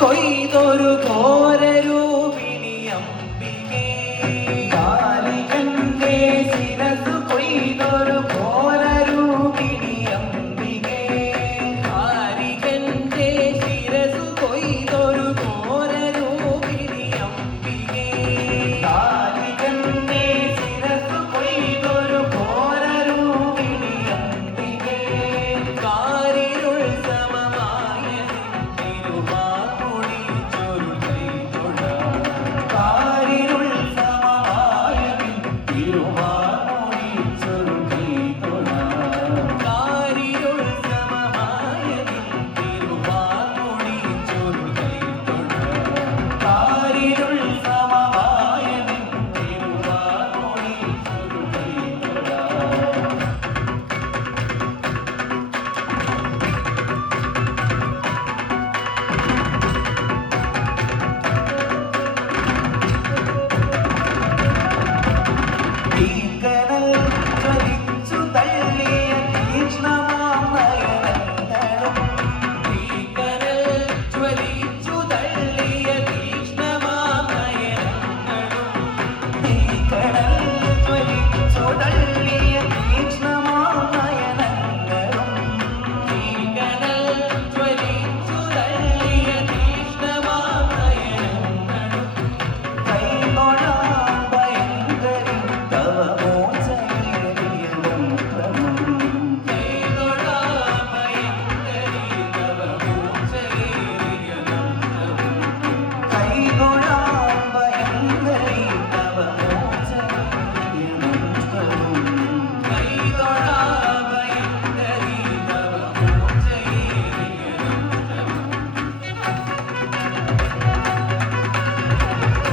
കൊയ്തൊരു ഘോരരൂപിണി അംബികേ കാലികന്റെ ശിരസു കൊയ്തൊരു ഘോരരൂപിണി അംബികേ കാലികന്റെ ശിരസു കൊയ്തൊരു ഘോരരൂപിണി അംബികേ കാലികന്റെ ശിരസു കൊയ്തൊരു ഘോരരൂപിണി അംബികേ കാരിരുൾ സമമായ തിരുവാമൊഴി